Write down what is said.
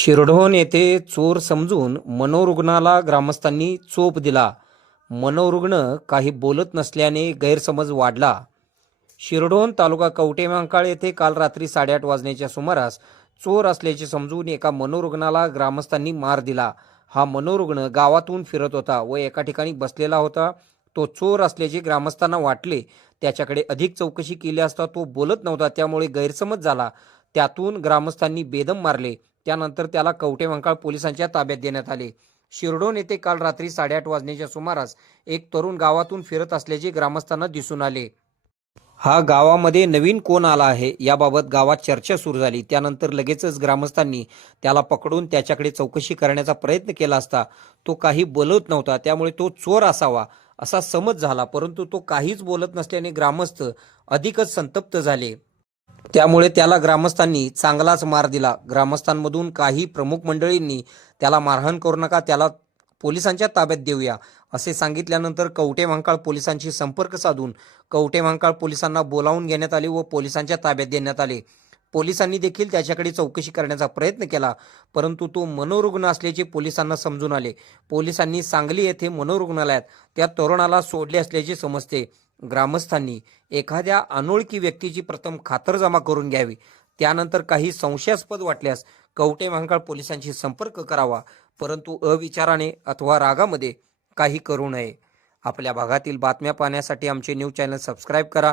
शिरढोण येथे चोर समजून मनोरुग्णाला ग्रामस्थांनी चोप दिला. मनोरुग्ण काही बोलत नसल्याने गैरसमज वाढला. शिरढोण तालुका कवटेमांकाळ येथे काल रात्री साडेआठ वाजण्याच्या सुमारास चोर असल्याचे समजून एका मनोरुग्णाला ग्रामस्थांनी मार दिला. हा मनोरुग्ण गावातून फिरत होता व एका ठिकाणी बसलेला होता. तो चोर असल्याचे ग्रामस्थांना वाटले. त्याच्याकडे अधिक चौकशी केली असता तो बोलत नव्हता. त्यामुळे गैरसमज झाला. त्यातून ग्रामस्थांनी बेदम मारले. त्यानंतर त्याला कवटेमंकाळ पोलिसांच्या ताब्यात देण्यात आले. शिरडोन येथे काल रात्री साडेआठ वाजण्याच्या सुमारास एक तरुण गावातून फिरत असल्याचे ग्रामस्थांना दिसून आले. हा गावामध्ये नवीन कोण आला आहे याबाबत गावात चर्चा सुरू झाली. त्यानंतर लगेचच ग्रामस्थांनी त्याला पकडून त्याच्याकडे चौकशी करण्याचा प्रयत्न केला असता तो काही बोलत नव्हता त्यामुळे तो चोर असावा असा समज झाला परंतु तो काहीच बोलत नसल्याने ग्रामस्थ अधिकच संतप्त झाले. त्यामुळे त्याला ग्रामस्थांनी चांगलाच मार दिला. ग्रामस्थांमधून काही प्रमुख मंडळींनी त्याला मारहाण करू नका त्याला पोलिसांच्या ताब्यात देऊया असे सांगितल्यानंतर कवटे महांकाळ पोलिसांशी संपर्क साधून कवटे महांकाळ पोलिसांना बोलावून घेण्यात आले व पोलिसांच्या ताब्यात देण्यात आले. पोलिसांनी देखील त्याच्याकडे चौकशी करण्याचा प्रयत्न केला परंतु तो मनोरुग्ण असल्याचे पोलिसांना समजून आले. पोलिसांनी सांगली येथे मनोरुग्णालयात त्या तरुणाला सोडले असल्याचे समजते. ग्रामस्थांनी एखाद्या अनोळखी व्यक्तीची प्रथम खातरजमा करून घ्यावी. त्यानंतर काही संशयास्पद वाटल्यास कवटे महांकाळ पोलिसांशी संपर्क करावा परंतु अविचाराने अथवा रागामध्ये काही करू नये. आपल्या भागातील बातम्या पाहण्यासाठी आमचे न्यूज चॅनल सबस्क्राईब करा.